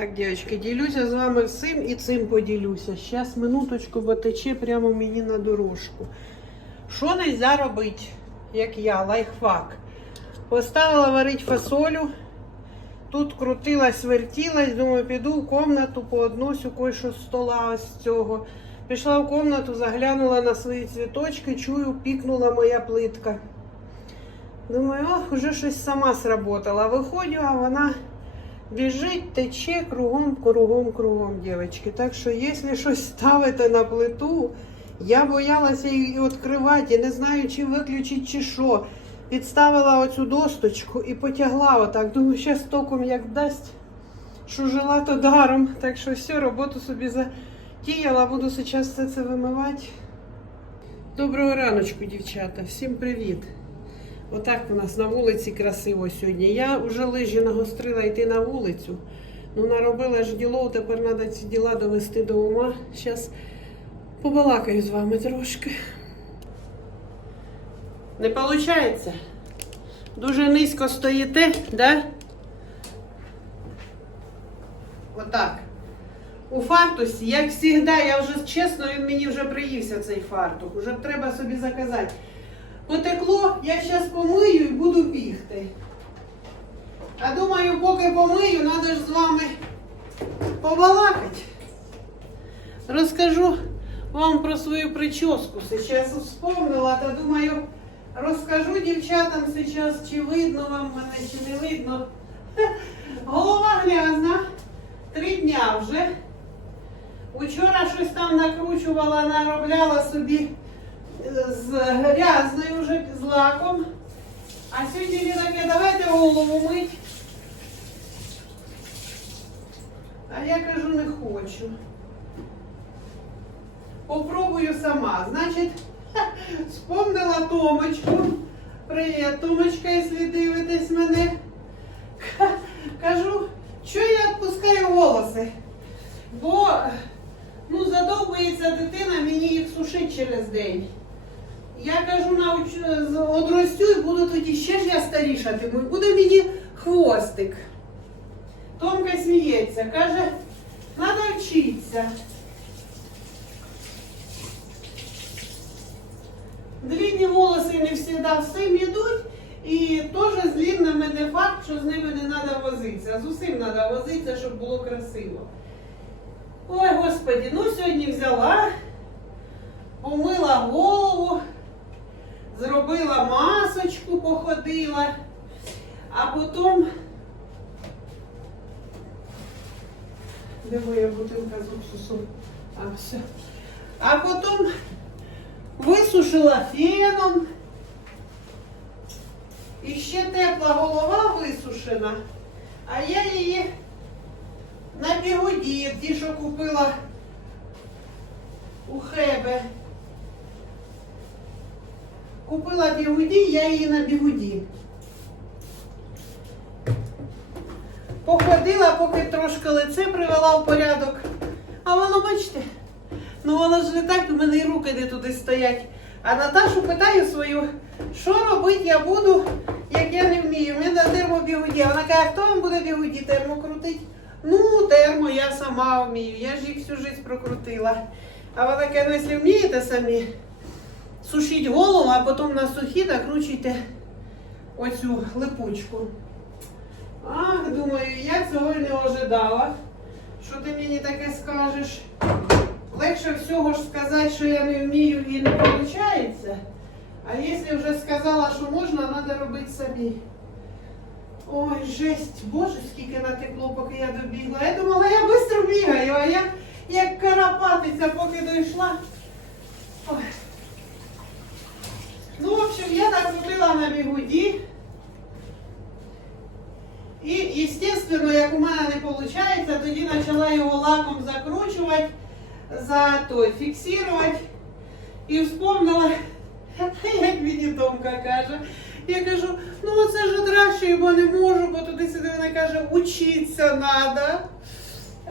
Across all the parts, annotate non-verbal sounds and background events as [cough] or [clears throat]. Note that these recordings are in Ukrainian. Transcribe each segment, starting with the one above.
Так, дівчатки, ділюся з вами всім і цим поділюся. Зараз минуточку, бо тече прямо мені на дорожку. Що не можна робити, як я, лайфхак. Поставила варити фасолю. Тут крутилась, вертілась, думаю, піду в комнату, поодносю кое-що з стола з цього. Пішла в комнату, заглянула на свої цвіточки, чую, пікнула моя плитка. Думаю, ох, вже щось сама сработала. Виходжу, а вона біжить, тече кругом, кругом, кругом, дівчатки. Так що, якщо щось ставите на плиту, я боялася її відкривати, і не знаю, чи виключити, чи що. Підставила оцю досточку і потягла отак. Думаю, зараз током як дасть, що жила, то даром. Так що все, роботу собі затіяла, буду зараз все це вимивати. Доброго раночку, дівчата. Всім привіт. Отак у нас на вулиці красиво сьогодні. Я вже лижі нагострила йти на вулицю. Ну, наробила ж діло, тепер треба ці діла довести до ума. Зараз побалакаю з вами трошки. Не виходить? Дуже низько стоїте, да? Отак. У фартусі, як завжди, я вже чесно, він мені вже приївся цей фартух. Уже треба собі заказати. Потекло, я зараз помию і буду бігти. А думаю, поки помию, треба ж з вами побалакати. Розкажу вам про свою прическу. Сейчас вспомнила, та думаю, розкажу дівчатам зараз, чи видно вам мене, чи не видно. [laughs] Голова грязна. Три дня вже. Учора щось там накручувала, наробляла собі з грязною вже з лаком. А сьогодні він таке, давайте голову мить. А я кажу, не хочу. Попробую сама. Значить, [laughs] вспомнила Томочку. Привіт, Томочка, якщо дивитесь мене. [laughs] Кажу, що я відпускаю волоси? Бо ну, задовбується дитина мені їх сушить через день. Я кажу, науч... одростю і буду тоді ще ж я старішатиму, і буде мені хвостик. Томка сміється, каже, треба вчитися. Длинні волоси не завжди всім йдуть, і теж з длинними не факт, що з ними не треба возитися. З усім треба возитися, щоб було красиво. Ой, господі, ну сьогодні взяла, помила голову, зробила масочку, походила, а потім. Де моя бутилка з уксусом? А, все. А потім висушила феном. І ще тепла голова висушена, а я її на бігуді, ті, що купила у Хебе. Купила бігуді, я її на бігуді. Походила, поки трошки лице привела в порядок. А воно, бачите, ну воно ж не так, у мене і руки не туди стоять. А Наташу питаю свою, що робити я буду, як я не вмію. Мені на термобігуді. Вона каже, хто вам буде бігуді термо крутить? Ну, термо я сама вмію, я ж їх всю життя прокрутила. А вона каже, ну, якщо вмієте самі, сушіть голову, а потім на сухі накручуйте оцю липучку. Ах, думаю, я цього не ожидала. Що ти мені таке скажеш? Легше всього ж сказати, що я не вмію і не виходить. А якщо вже сказала, що можна, треба робити самі. Ой, жесть, боже, скільки натекло, поки я добігла. Я думала, я швидко бігаю, а я як карапатиця, поки дійшла. тоді почала його лаком закручувати, за той, фіксувати. І вспомнила, [laughs] як мені Томка каже. Я кажу, ну це ж одращую, бо не можу, бо туди сюди вона каже, учитися треба.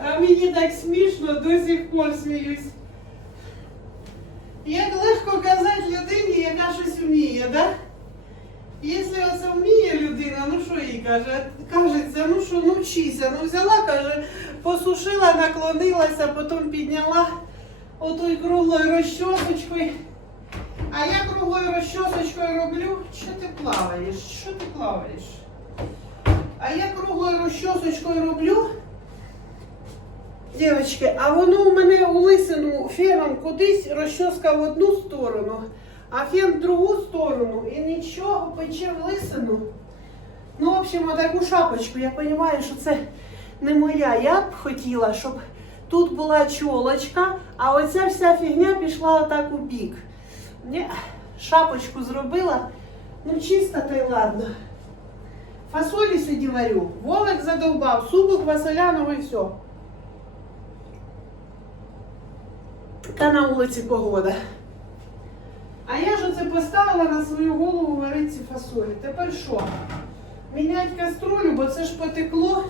А мені так смішно, до сих пор сміюсь. Як легко казати людині, яка щось вміє, так? Да? Якщо оце вміє людина, ну що їй каже? Кажеться, ну що, ну вчися. Ну взяла, каже, Посушила, наклонилася, потім підняла отою круглою розчосочкою. А я круглою розчосочкою роблю. Що ти плаваєш? Що ти плаваєш? А я круглою розчосочкою роблю. Дівчатки, а воно у мене у лисину феном кудись розчоска в одну сторону, а фен в другу сторону. І нічого пече в лисину. Ну, в общем, таку шапочку. Я розумію, що це не моя. Я б хотіла, щоб тут була чолочка, а оця вся фігня пішла отак у бік. Ні, шапочку зробила. Ну, чисто та й ладно. Фасолі сьогодні варю. Вовик задовбав, супу квасоляного і все. Та на вулиці погода. А я ж оце поставила на свою голову варити ці фасолі. Тепер що? Міняти каструлю, бо це ж потекло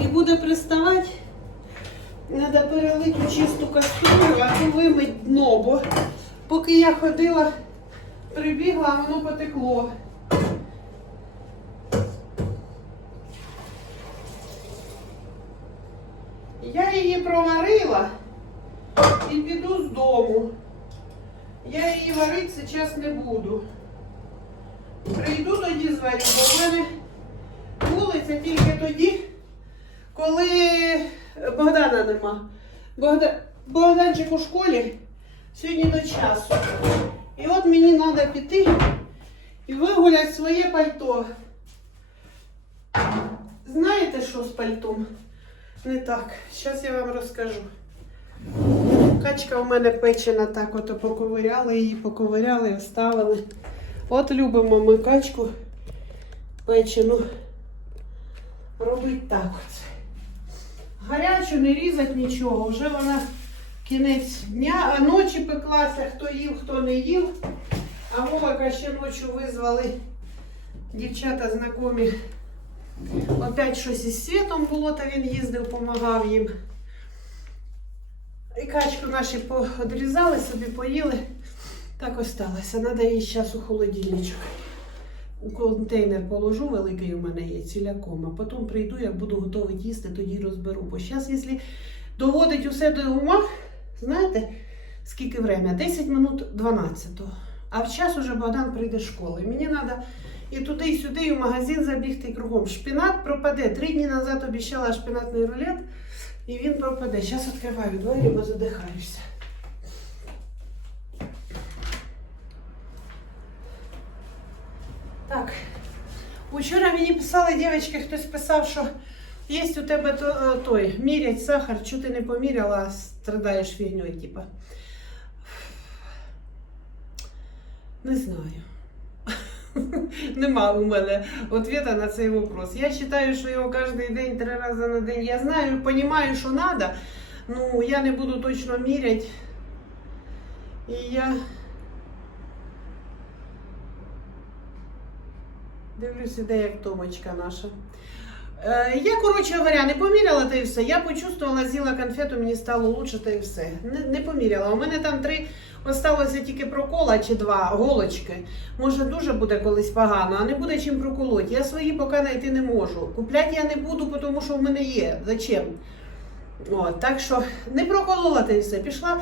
і буде приставати. Треба перелити чисту каструлю, а то вимить дно, бо поки я ходила, прибігла, а воно потекло. Я її проварила і піду з дому. Я її варити зараз не буду. Прийду тоді зварю, бо в мене вулиця тільки тоді, коли Богдана нема. Богда... Богданчик у школі сьогодні до часу. І от мені треба піти і вигуляти своє пальто. Знаєте, що з пальтом? Не так. Зараз я вам розкажу. Качка у мене печена так, от поковиряли її, поковиряли, оставили. От любимо ми качку печену. Робить так от. Гарячу не різать нічого. Вже вона кінець дня, а ночі пеклася, хто їв, хто не їв. А Вовика ще ночі визвали дівчата знайомі. Опять щось із світом було, та він їздив, допомагав їм. І качку наші подрізали, собі поїли. Так осталося. Треба її зараз у холодильничок. У контейнер положу, великий у мене є ціляком, а потім прийду, як буду готовий їсти, тоді розберу. Бо зараз, якщо доводить усе до ума, знаєте, скільки время? 10 минут 12. А в час уже Богдан прийде з школи. Мені треба і туди, і сюди, і в магазин забігти кругом. Шпинат пропаде. Три дні назад обіцяла шпинатний рулет, і він пропаде. Зараз відкриваю двері, бо задихаюся. Так. Вчора мені писали дівчатки, хтось писав, що є у тебе то, е, той мірять сахар, що ти не поміряла, страдаєш фігньою, типа. Не знаю. [laughs] Нема у мене відповіді на цей вопрос. Я вважаю, що його кожен день, три рази на день. Я знаю, розумію, що треба, ну я не буду точно міряти. І я дивлюся, де як Томочка наша. Е, Я, коротше говоря, не поміряла та і все. Я почувствувала, з'їла конфету, мені стало лучше та і все. Не, не поміряла. У мене там три осталося тільки прокола чи два голочки. Може, дуже буде колись погано, а не буде чим проколоти. Я свої поки знайти не можу. Купляти я не буду, тому що в мене є. Зачем? От, так що не проколола та і все. Пішла,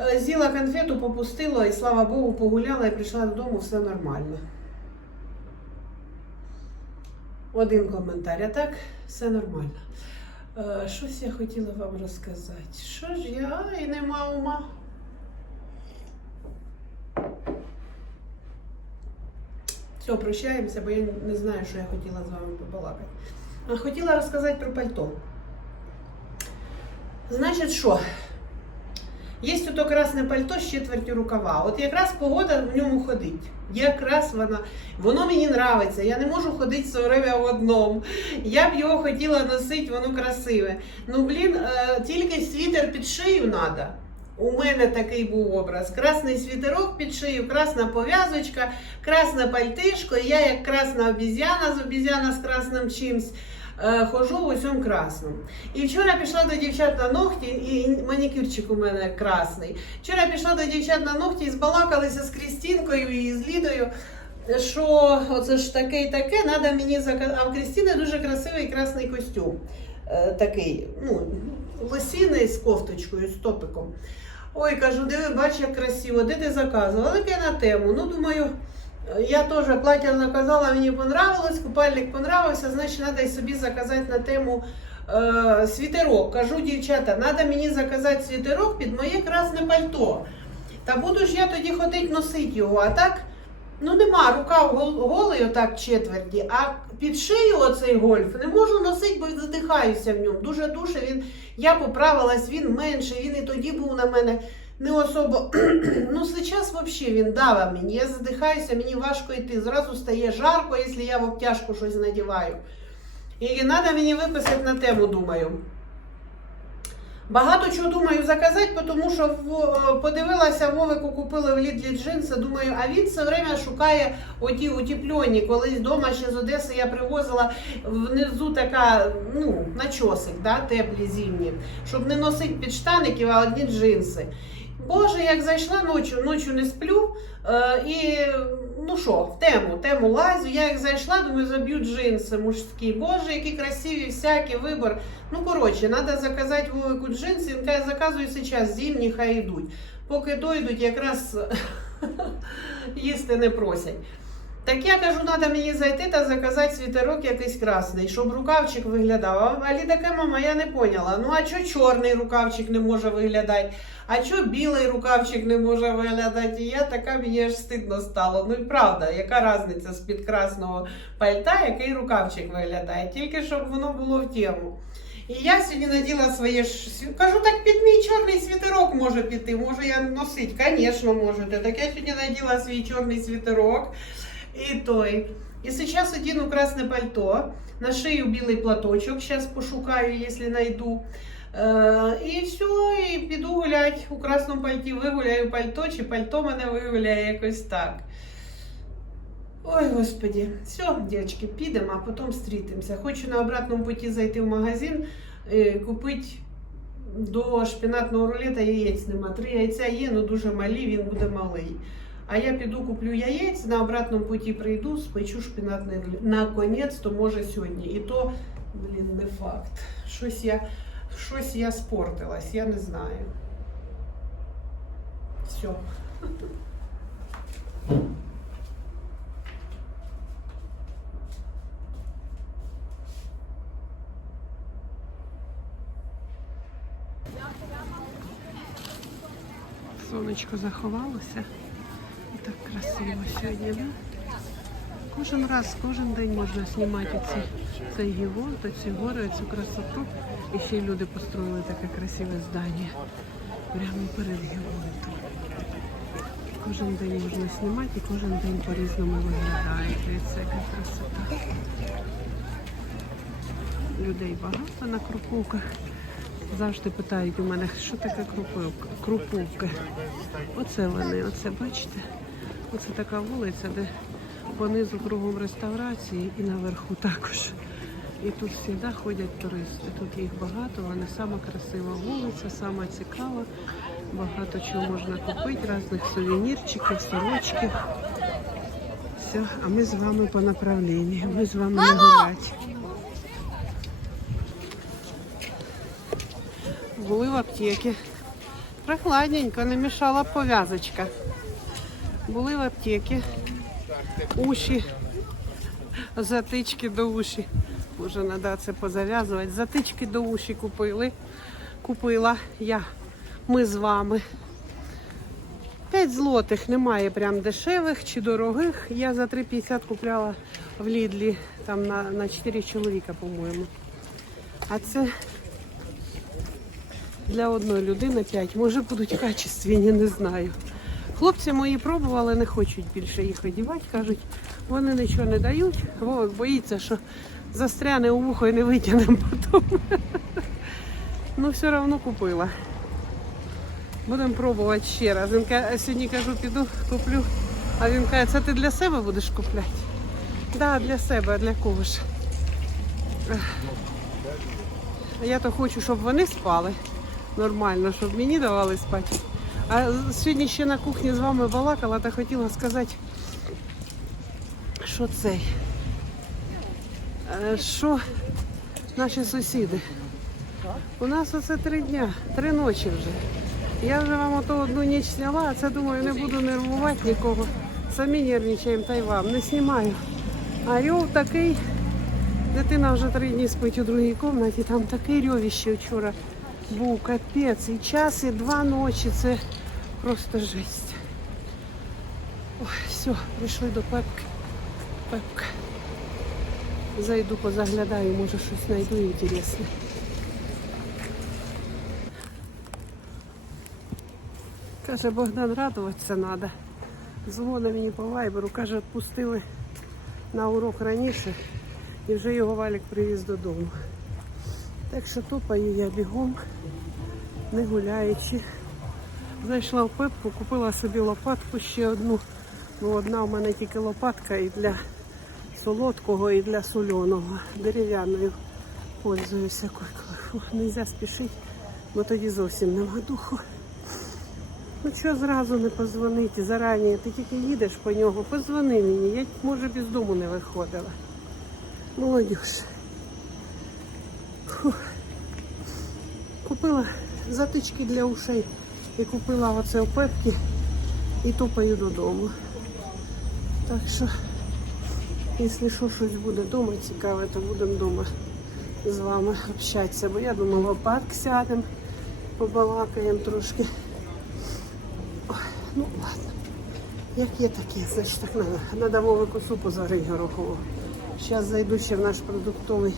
е, з'їла конфету, попустила і слава Богу, погуляла і прийшла додому, все нормально. Один коментар, а так все нормально. Е, щось я хотіла вам розказати. Що ж я і нема ума. Все, прощаємося, бо я не знаю, що я хотіла з вами побалакати. Хотіла розказати про пальто. Значить, що? Є ото красне пальто з четвертю рукава. От якраз погода в ньому ходить. Якраз вона, воно мені нравиться. Я не можу ходити все время в одному. Я б його хотіла носити, воно красиве. Ну, блін, е, тільки світер під шию треба. У мене такий був образ. Красний світерок під шию, красна пов'язочка, красне пальтишко. Я як красна обіз'яна з обіз'яна з красним чимсь. Е, Хожу в усьому красному. І вчора пішла до дівчат на ногті, і манікюрчик у мене красний. Вчора пішла до дівчат на ногті і збалакалися з Крістінкою і з Лідою, що оце ж таке і таке, треба мені заказати. А в Крістіни дуже красивий красний костюм. е, такий, ну, лосіний з кофточкою, з топиком. Ой, кажу, диви, бач, як красиво, де ти заказувала? Таке на тему. Ну, думаю, я теж плаття заказала, мені понравилось, купальник понравився, значить, треба і собі заказати на тему е, світерок. Кажу, дівчата, треба мені заказати світерок під моє красне пальто. Та буду ж я тоді ходити носити його, а так, ну нема, рукав голий отак четверті, а під шию оцей гольф не можу носити, бо задихаюся в ньому. Дуже душе він, я поправилась, він менший, він і тоді був на мене не особо. [clears throat] ну, зараз взагалі він дава мені. Я задихаюся, мені важко йти. Зразу стає жарко, якщо я в обтяжку щось надіваю. І треба мені виписати на тему, думаю. Багато чого думаю заказати, тому що в- подивилася, Вовику купили в Лідлі джинси. Думаю, а він все время шукає оті утеплені. Колись вдома ще з Одеси я привозила внизу така, ну, начосик, да, теплі зимні, щоб не носити під штаників, а одні джинси. Боже, як зайшла ночі, ночі не сплю. Е, і ну що, в тему, тему лазю. Я як зайшла, думаю, заб'ю джинси мужські. Боже, які красиві, всякий вибор. Ну, коротше, треба заказати велику джинси. Каже, заказую зараз, зимні, хай йдуть. Поки дойдуть, якраз [laughs] їсти не просять. Так я кажу, треба мені зайти та заказати світерок якийсь красний, щоб рукавчик виглядав. А Алі таке, мама, я не поняла. Ну а чого чорний рукавчик не може виглядати? А чого білий рукавчик не може виглядати? І я така мені аж стидно стало. Ну і правда, яка різниця з-під красного пальта, який рукавчик виглядає? Тільки щоб воно було в тему. І я сьогодні наділа своє кажу, так під мій чорний світерок може піти. Може я носить? Звісно, можете. Так я сьогодні наділа свій чорний світерок. І той. І зараз одіну красне пальто, на шию білий платочок, зараз пошукаю, якщо знайду. Е, і все, і піду гулять у красному пальті, вигуляю пальто, чи пальто мене вигуляє якось так. Ой, господі, все, дівчатки, підемо, а потім зустрітимося. Хочу на обратному путі зайти в магазин, е, купити до шпінатного рулета яєць нема. Три яйця є, але дуже малі, він буде малий. А я піду куплю яєць, на обратному путі прийду, спечу шпінатний рулет. Наконець, то може сьогодні. І то, блін, не факт. Щось я, щось я спортилась, я не знаю. Все. Сонечко заховалося. Так красиво сьогодні. Кожен раз, кожен день можна знімати ці, цей гівон, ці гори, цю красоту. І ще люди построїли таке красиве здання. Прямо перед гівоном. Кожен день можна знімати і кожен день по-різному виглядає. Дивіться, яка красота. Людей багато на Круповках. Завжди питають у мене, що таке Круповка? Круповки. Оце вони, оце бачите? Оце така вулиця, де понизу кругом реставрації і наверху також. І тут завжди ходять туристи. Тут їх багато, вона сама красива вулиця, сама цікава. Багато чого можна купити, різних сувенірчиків, сорочків. Все, а ми з вами по направленню. Ми з вами не гулять. Були в аптеці. Прохладненько, не мішала пов'язочка. Були в аптеці. Уші, затички до уші. Може, треба це позав'язувати. Затички до уші купили. Купила я. Ми з вами. 5 злотих немає прям дешевих чи дорогих. Я за 3,50 купляла в Лідлі там на, на 4 чоловіка, по-моєму. А це для одної людини 5. Може будуть качественні, не знаю. Хлопці мої пробували, не хочуть більше їх одягати. Кажуть, вони нічого не дають. Вовик боїться, що застряне у вухо і не витягнемо потім. [laughs] Ну, все одно купила. Будемо пробувати ще раз. Він сьогодні кажу, піду куплю. А він каже, це ти для себе будеш купляти? Так, да, для себе, а для кого ж? Я то хочу, щоб вони спали нормально, щоб мені давали спати. А сьогодні ще на кухні з вами балакала та хотіла сказати, що цей. е, Що наші сусіди. У нас оце три дня, три ночі вже. Я вже вам ото одну ніч зняла, а це думаю, не буду нервувати нікого. Самі нервничаємо та й вам. Не знімаю. А рьов такий. Дитина вже три дні спить у другій кімнаті, там такий рьовіще вчора був капець. І час, і два ночі. Це просто жесть. Все, прийшли до пепки. Пепка. Зайду, позаглядаю, може щось знайду інтересне. Каже, Богдан радуватися треба. Дзвонить мені по вайберу, каже, відпустили на урок раніше і вже його валік привіз додому. Так що топаю я бігом, не гуляючи. Зайшла в пепку, купила собі лопатку ще одну. Ну, одна в мене тільки лопатка і для солодкого, і для соленого. Дерев'яною пользуюся. Нельзя спішити, бо тоді зовсім нема духу. Ну чого зразу не позвонити зарані? Ти тільки їдеш по нього, позвони мені. Я може без дому не виходила. Молодіж. Купила затички для ушей і купила оце в пепки і топаю додому. Так що, якщо що щось буде вдома цікаве, то будемо вдома з вами общатися. Бо я думала, в парк сядемо, побалакаємо трошки. Ну ладно. Як є таке, значить так треба. Надо Вовику супу заварити горохового. Зараз зайду ще в наш продуктовий.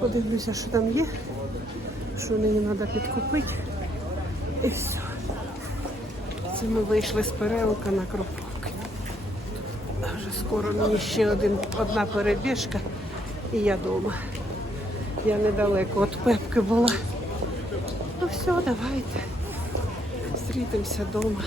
Подивлюся, що там є, що мені треба підкупити. І все. Це ми вийшли з перелика на Кропивки. Вже скоро мені ще один, одна перебіжка і я вдома. Я недалеко від пепки була. Ну все, давайте. Зустрітимося вдома.